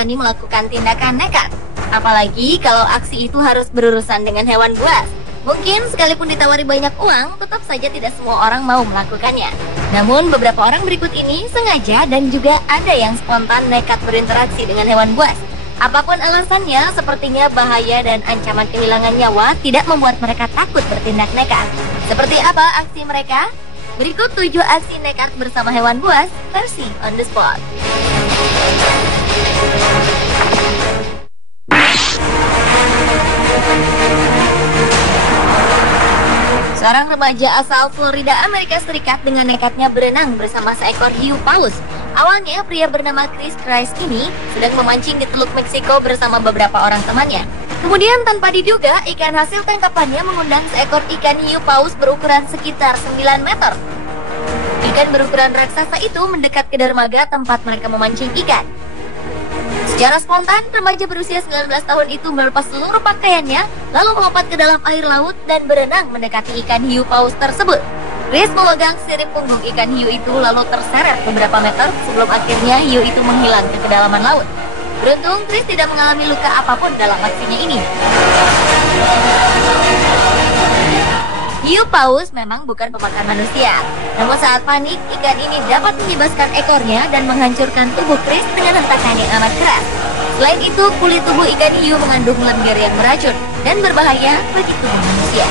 berani melakukan tindakan nekat. Apalagi kalau aksi itu harus berurusan dengan hewan buas. Mungkin sekalipun ditawari banyak uang, tetap saja tidak semua orang mau melakukannya. Namun beberapa orang berikut ini sengaja dan juga ada yang spontan nekat berinteraksi dengan hewan buas. Apapun alasannya, sepertinya bahaya dan ancaman kehilangan nyawa tidak membuat mereka takut bertindak nekat. Seperti apa aksi mereka? Berikut 7 aksi nekat bersama hewan buas versi on the spot. Seorang remaja asal Florida, Amerika Serikat dengan nekatnya berenang bersama seekor hiu paus. Awalnya, pria bernama Chris Christ ini sedang memancing di Teluk Meksiko bersama beberapa orang temannya. Kemudian tanpa diduga, ikan hasil tangkapannya mengundang seekor ikan hiu paus berukuran sekitar 9 meter. Ikan berukuran raksasa itu mendekat ke dermaga tempat mereka memancing ikan. Secara spontan, remaja berusia 19 tahun itu melepas seluruh pakaiannya, lalu melompat ke dalam air laut dan berenang mendekati ikan hiu paus tersebut. Chris memegang sirip punggung ikan hiu itu lalu terseret beberapa meter sebelum akhirnya hiu itu menghilang ke kedalaman laut. Beruntung, Chris tidak mengalami luka apapun dalam aksinya ini. Hiu paus memang bukan pemakan manusia. Namun saat panik, ikan ini dapat membebaskan ekornya dan menghancurkan tubuh Chris dengan hentakan yang amat keras. Selain itu, kulit tubuh ikan hiu mengandung lendir yang beracun dan berbahaya bagi tubuh manusia.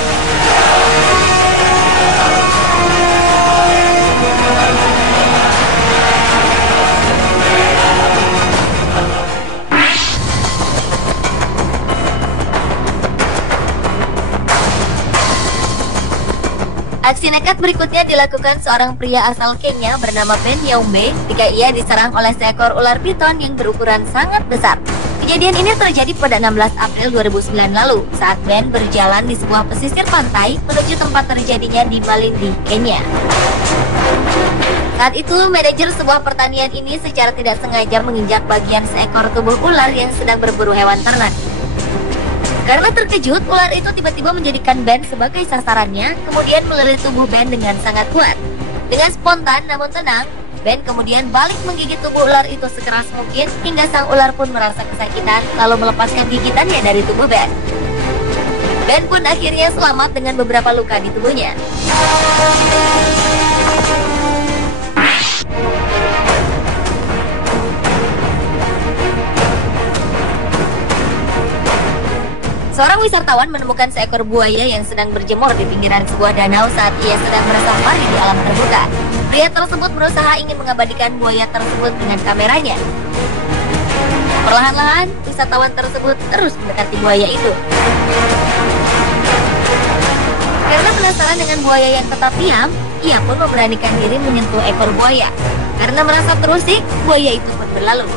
Aksi nekat berikutnya dilakukan seorang pria asal Kenya bernama Ben Yaumbe ketika ia diserang oleh seekor ular piton yang berukuran sangat besar. Kejadian ini terjadi pada 16 April 2009 lalu saat Ben berjalan di sebuah pesisir pantai menuju tempat terjadinya di Malindi, Kenya. Saat itu, manajer sebuah pertanian ini secara tidak sengaja menginjak bagian seekor tubuh ular yang sedang berburu hewan ternak. Karena terkejut, ular itu tiba-tiba menjadikan Ben sebagai sasarannya, kemudian melilit tubuh Ben dengan sangat kuat. Dengan spontan namun tenang, Ben kemudian balik menggigit tubuh ular itu sekeras mungkin hingga sang ular pun merasa kesakitan lalu melepaskan gigitannya dari tubuh Ben. Ben pun akhirnya selamat dengan beberapa luka di tubuhnya. Seorang wisatawan menemukan seekor buaya yang sedang berjemur di pinggiran sebuah danau saat ia sedang bersafari di alam terbuka. Pria tersebut berusaha ingin mengabadikan buaya tersebut dengan kameranya. Perlahan-lahan, wisatawan tersebut terus mendekati buaya itu. Karena penasaran dengan buaya yang tetap diam, ia pun memberanikan diri menyentuh ekor buaya. Karena merasa terusik, buaya itu pun berlalu.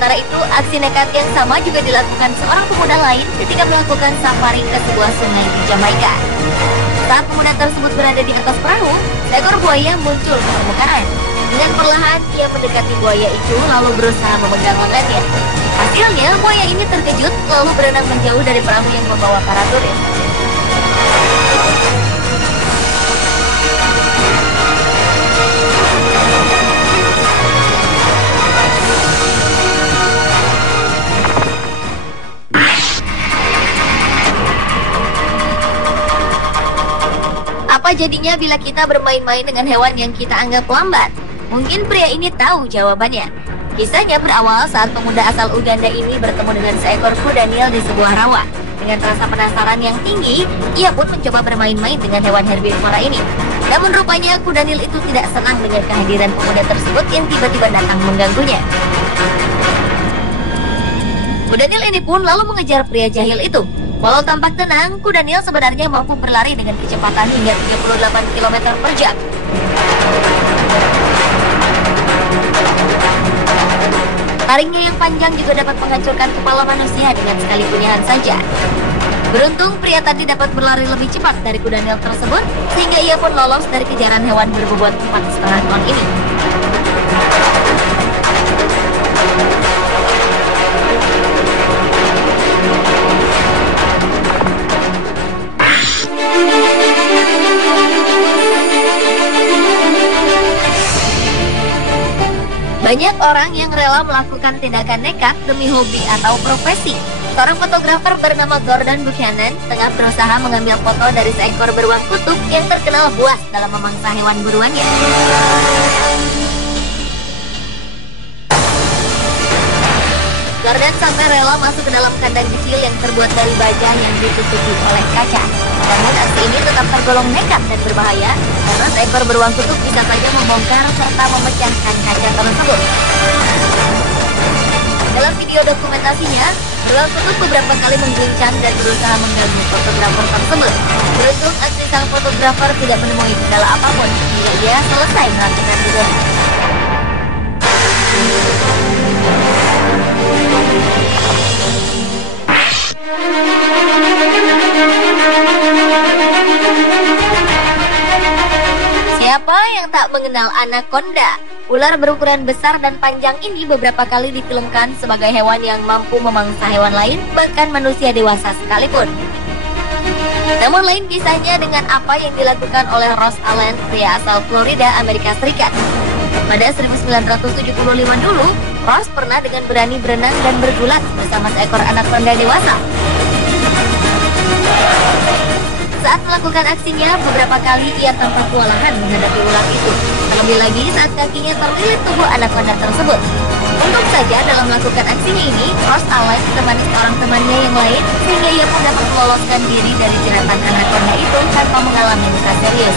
Sementara itu, aksi nekat yang sama juga dilakukan seorang pemuda lain ketika melakukan safari ke sebuah sungai di Jamaika. Saat pemuda tersebut berada di atas perahu, seekor buaya muncul ke permukaan. Dengan perlahan, ia mendekati buaya itu lalu berusaha memegang lengannya. Hasilnya, buaya ini terkejut lalu berenang menjauh dari perahu yang membawa para turis. Apa jadinya bila kita bermain-main dengan hewan yang kita anggap lambat? Mungkin pria ini tahu jawabannya. Kisahnya berawal saat pemuda asal Uganda ini bertemu dengan seekor kuda Nil di sebuah rawa. Dengan rasa penasaran yang tinggi, ia pun mencoba bermain-main dengan hewan herbivora ini. Namun rupanya kuda Nil itu tidak senang dengan kehadiran pemuda tersebut yang tiba-tiba datang mengganggunya. Kuda Nil ini pun lalu mengejar pria jahil itu. Walau tampak tenang, kuda Nil sebenarnya mampu berlari dengan kecepatan hingga 38 km per jam. Taringnya yang panjang juga dapat menghancurkan kepala manusia dengan sekali punyahan saja. Beruntung, pria tadi dapat berlari lebih cepat dari kuda Nil tersebut, sehingga ia pun lolos dari kejaran hewan berbobot 4,5 ton ini. orang yang rela melakukan tindakan nekat demi hobi atau profesi. Seorang fotografer bernama Gordon Buchanan tengah berusaha mengambil foto dari seekor beruang kutub yang terkenal buas dalam memangsa hewan buruannya. Gordon sampai rela masuk ke dalam kandang kecil yang terbuat dari baja yang ditutupi oleh kaca. Namun aksi ini tetap tergolong nekat dan berbahaya karena seekor beruang kutub bisa saja membongkar serta memecahkan kaca tersebut. Dalam video dokumentasinya, beruang kutub beberapa kali mengguncang dan berusaha mengganggu fotografer tersebut. Beruntung aksi sang fotografer tidak menemui kendala apapun hingga dia selesai melakukan videonya. Siapa yang tak mengenal anaconda? Ular berukuran besar dan panjang ini beberapa kali difilmkan sebagai hewan yang mampu memangsa hewan lain, bahkan manusia dewasa sekalipun. Namun lain kisahnya dengan apa yang dilakukan oleh Ross Allen, pria asal Florida, Amerika Serikat. Pada 1975 dulu, Ross pernah dengan berani berenang dan bergulat bersama seekor anaconda dewasa. Saat melakukan aksinya, beberapa kali ia tampak kewalahan menghadapi ular itu. Terlebih lagi saat kakinya terlilit tubuh anaconda tersebut. Untung saja dalam melakukan aksinya ini, Ross Allen ditemani seorang temannya yang lain, sehingga ia pun dapat meloloskan diri dari jeratan anaconda itu tanpa mengalami luka serius.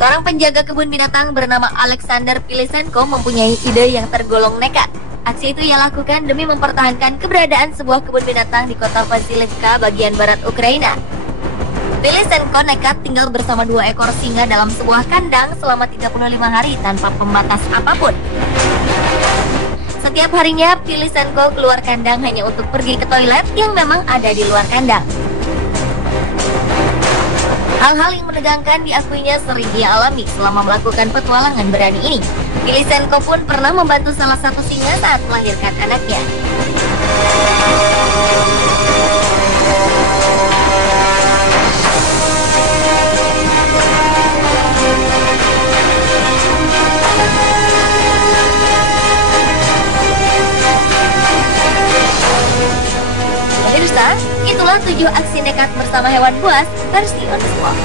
Seorang penjaga kebun binatang bernama Alexander Pilisenko mempunyai ide yang tergolong nekat. Aksi itu ia lakukan demi mempertahankan keberadaan sebuah kebun binatang di kota Vasilivka, bagian barat Ukraina. Pilisenko nekat tinggal bersama 2 ekor singa dalam sebuah kandang selama 35 hari tanpa pembatas apapun. Setiap harinya, Pilisenko keluar kandang hanya untuk pergi ke toilet yang memang ada di luar kandang. Hal-hal yang menegangkan diakuinya sering ia alami selama melakukan petualangan berani ini. Pilisenko pun pernah membantu salah satu singa saat melahirkan anaknya. Pemirsa, itulah 7 aksi nekat bersama hewan buas versi on the spot.